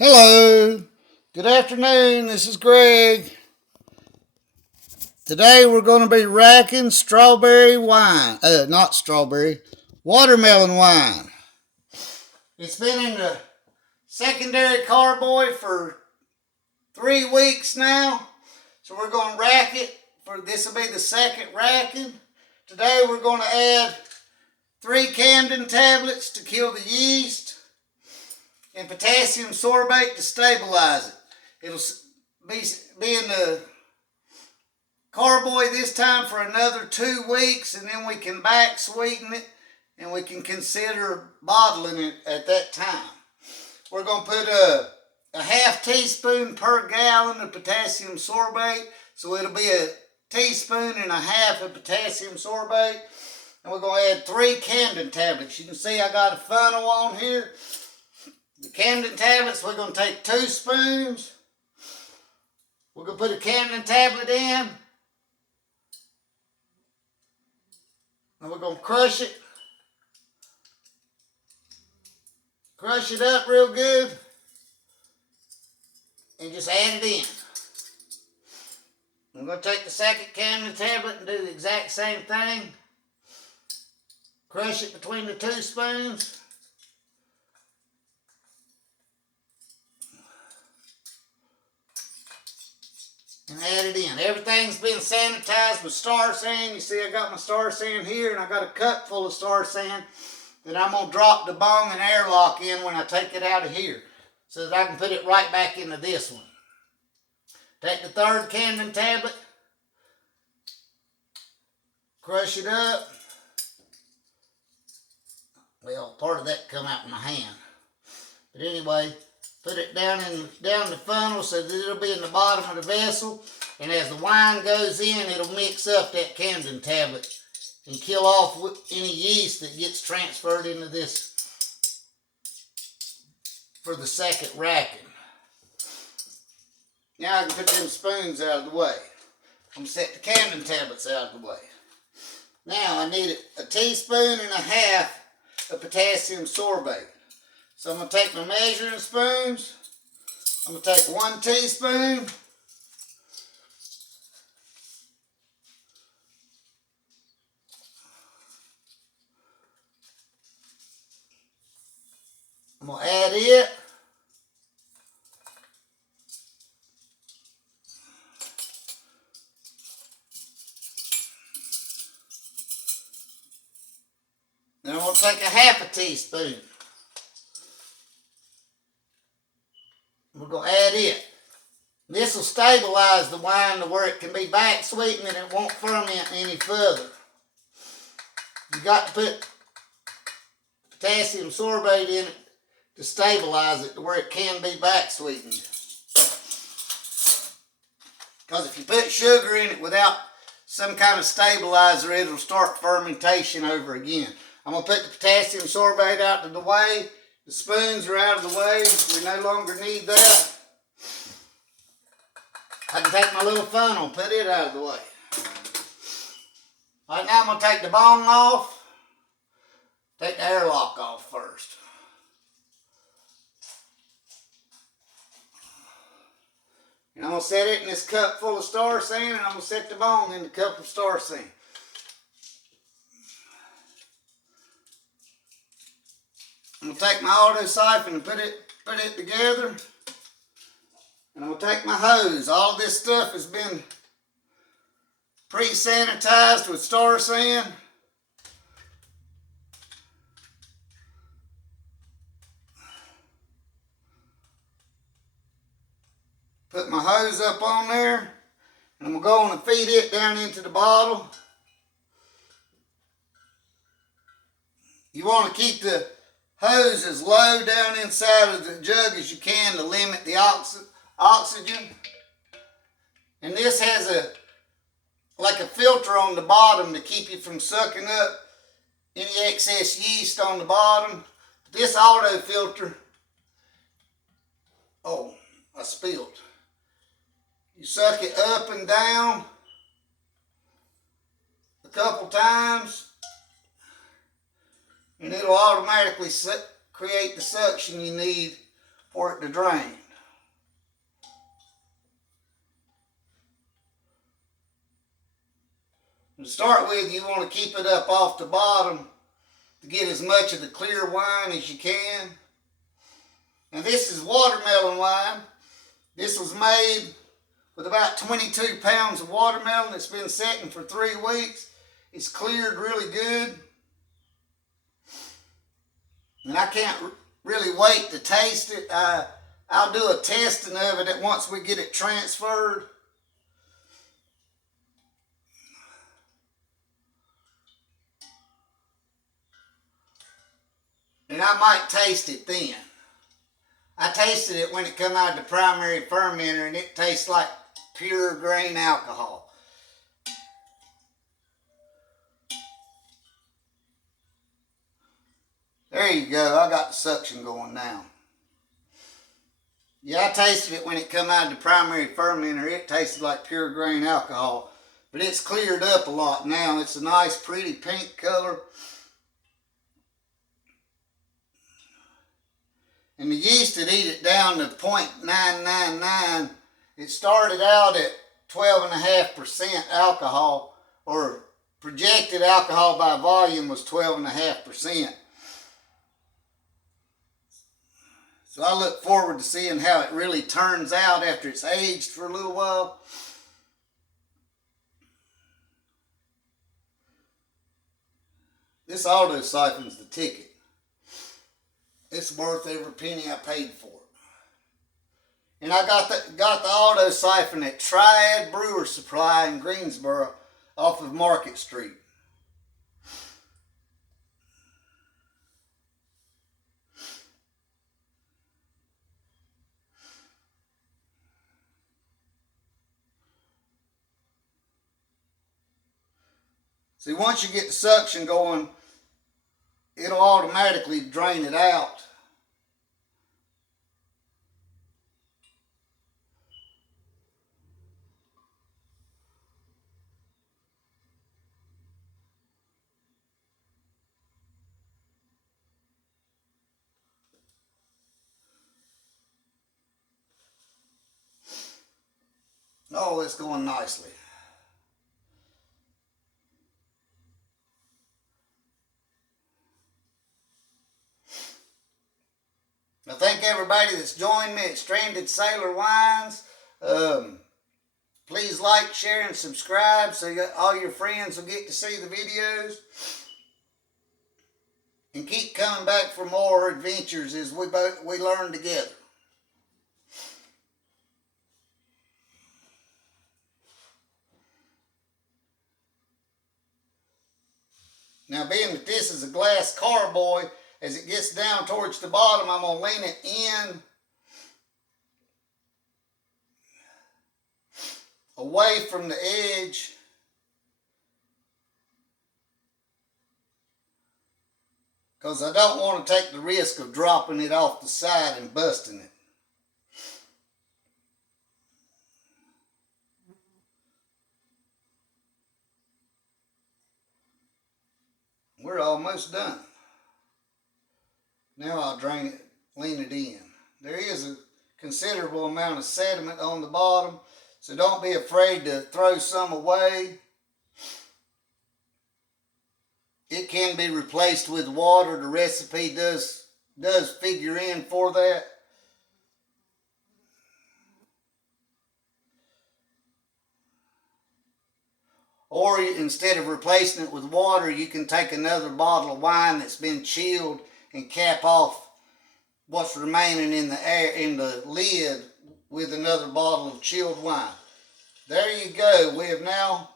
Hello, good afternoon, this is Greg. Today we're going to be racking strawberry wine, not strawberry, watermelon wine. It's been in the secondary carboy for 3 weeks now, so we're going to rack it. This will be the second racking. Today we're going to add 3 campden tablets to kill the yeast and potassium sorbate to stabilize it. It'll be in the carboy this time for another 2 weeks, and then we can back sweeten it and we can consider bottling it at that time. We're going to put a half teaspoon per gallon of potassium sorbate, so it'll be a teaspoon and a half of potassium sorbate. And we're going to add 3 campden tablets. You can see I got a funnel on here. The campden tablets, we're going to take 2 spoons. We're going to put a campden tablet in. And we're going to crush it. Crush it up real good. And just add it in. I'm going to take the second campden tablet and do the exact same thing. Crush it between the 2 spoons. And add it in. Everything's been sanitized with star sand. You see I got my star sand here, and I got a cup full of star sand that I'm going to drop the bung and airlock in when I take it out of here, so that I can put it right back into this one. Take the 3rd campden tablet, crush it up. Well, part of that come out in my hand. But anyway, put it down the funnel so that it'll be in the bottom of the vessel. And as the wine goes in, it'll mix up that campden tablet and kill off any yeast that gets transferred into this for the second racking. Now I can put them spoons out of the way. I'm going to set the campden tablets out of the way. Now I need a teaspoon and a half of potassium sorbate. So I'm going to take my measuring spoons. I'm going to take 1 teaspoon. I'm going to add it. Then I'm going to take a half a teaspoon. We're going to add it. This will stabilize the wine to where it can be back sweetened and it won't ferment any further. You got to put potassium sorbate in it to stabilize it to where it can be back sweetened. Because if you put sugar in it without some kind of stabilizer, it'll start fermentation over again. I'm going to put the potassium sorbate out of the way. The spoons are out of the way. We no longer need that. I can take my little funnel and put it out of the way. Right now I'm going to take the bung off. Take the airlock off first. And I'm going to set it in this cup full of star sand, and I'm going to set the bung in the cup of star sand. I'm going to take my auto siphon and put it together. And I'm going to take my hose. All of this stuff has been pre-sanitized with star sand. Put my hose up on there. And I'm going to go on and feed it down into the bottle. You want to keep the hose as low down inside of the jug as you can to limit the oxygen. And this has like a filter on the bottom to keep you from sucking up any excess yeast on the bottom. This auto filter, oh, I spilled. You suck it up and down a couple times, and it'll automatically create the suction you need for it to drain. To start with, you want to keep it up off the bottom to get as much of the clear wine as you can. And this is watermelon wine. This was made with about 22 pounds of watermelon. It's been sitting for 3 weeks. It's cleared really good. And I can't really wait to taste it. I'll do a testing of it once we get it transferred. And I might taste it then. I tasted it when it come out of the primary fermenter, and it tastes like pure grain alcohol. There you go. I got the suction going now. Yeah, I tasted it when it come out of the primary fermenter. It tasted like pure grain alcohol. But it's cleared up a lot now. It's a nice, pretty pink color. And the yeast would eat it down to 0.999. It started out at 12.5% alcohol, or projected alcohol by volume was 12.5%. So I look forward to seeing how it really turns out after it's aged for a little while. This auto siphon's the ticket. It's worth every penny I paid for it. And I got the auto siphon at Triad Brewer Supply in Greensboro off of Market Street. See, once you get the suction going, it'll automatically drain it out. Oh, it's going nicely. I thank everybody that's joined me at Stranded Sailor Wines. Please like, share, and subscribe so all your friends will get to see the videos. And keep coming back for more adventures as we learn together. Now, being that this is a glass carboy, as it gets down towards the bottom, I'm going to lean it in away from the edge. Because I don't want to take the risk of dropping it off the side and busting it. We're almost done. Now I'll drain it, lean it in. There is a considerable amount of sediment on the bottom, so don't be afraid to throw some away. It can be replaced with water. The recipe does figure in for that. Or instead of replacing it with water, you can take another bottle of wine that's been chilled and cap off what's remaining in the lid with another bottle of chilled wine. There you go. We have now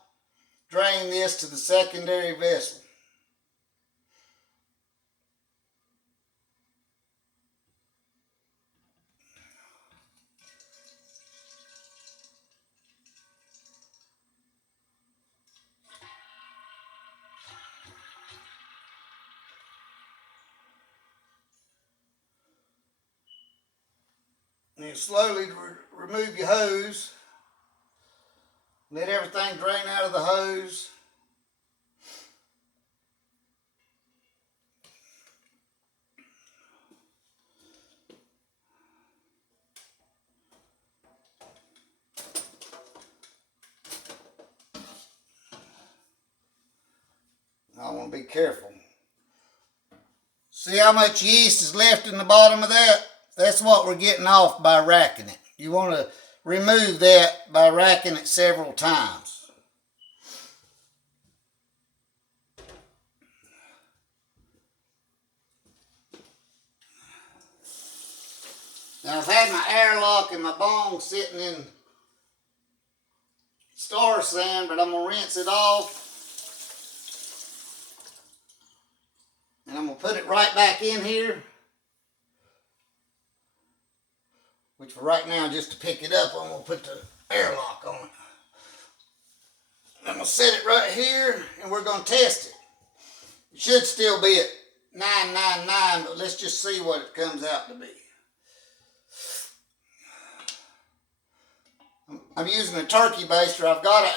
drained this to the secondary vessel. And you slowly remove your hose. Let everything drain out of the hose. I want to be careful. See how much yeast is left in the bottom of that? That's what we're getting off by racking it. You want to remove that by racking it several times. Now I've had my airlock and my bong sitting in star sand, but I'm going to rinse it off. And I'm going to put it right back in here. Which for right now, just to pick it up, I'm going to put the airlock on it. I'm going to set it right here, and we're going to test it. It should still be at 999, but let's just see what it comes out to be. I'm using a turkey baster. I've got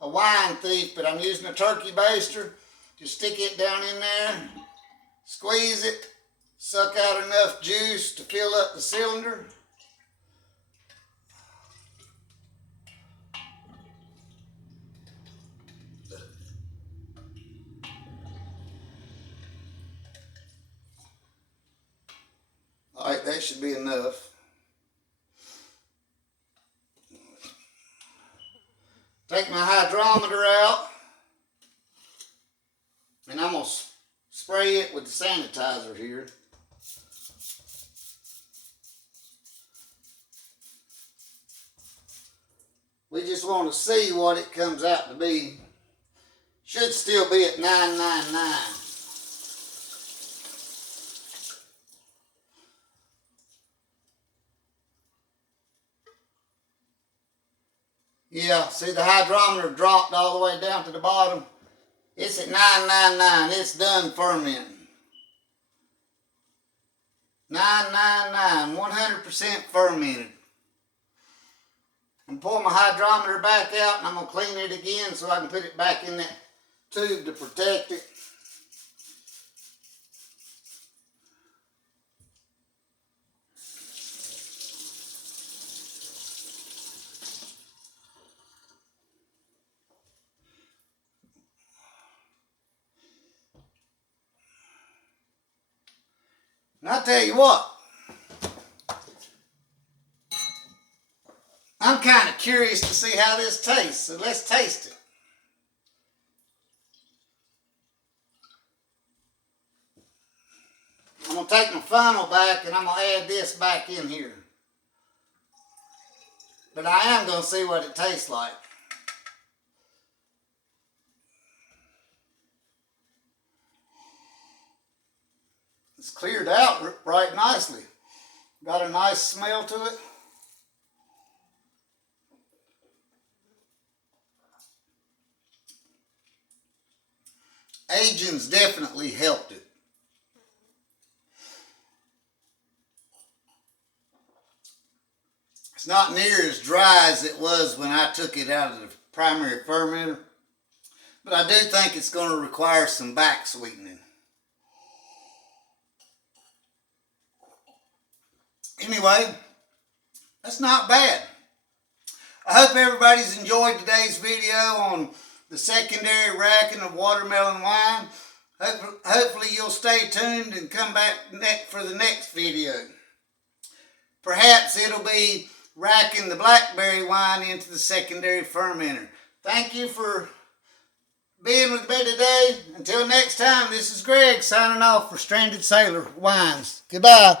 a wine thief, but I'm using a turkey baster. Just stick it down in there, squeeze it, suck out enough juice to fill up the cylinder. All right, that should be enough. Take my hydrometer out, and I'm going to spray it with the sanitizer here. We just want to see what it comes out to be. Should still be at 999. Yeah, see the hydrometer dropped all the way down to the bottom. It's at 999. It's done fermenting. 999, 100% fermented. I'm pulling my hydrometer back out, and I'm going to clean it again so I can put it back in that tube to protect it. And I'll tell you what, I'm kind of curious to see how this tastes, so let's taste it. I'm going to take my funnel back and I'm going to add this back in here. But I am going to see what it tastes like. It's cleared out right nicely. Got a nice smell to it. Aging's definitely helped it. It's not near as dry as it was when I took it out of the primary fermenter, but I do think it's going to require some back sweetening. Anyway, that's not bad. I hope everybody's enjoyed today's video on the secondary racking of watermelon wine. Hopefully you'll stay tuned and come back for the next video. Perhaps it'll be racking the blackberry wine into the secondary fermenter. Thank you for being with me today. Until next time, this is Greg signing off for Stranded Sailor Wines. Goodbye.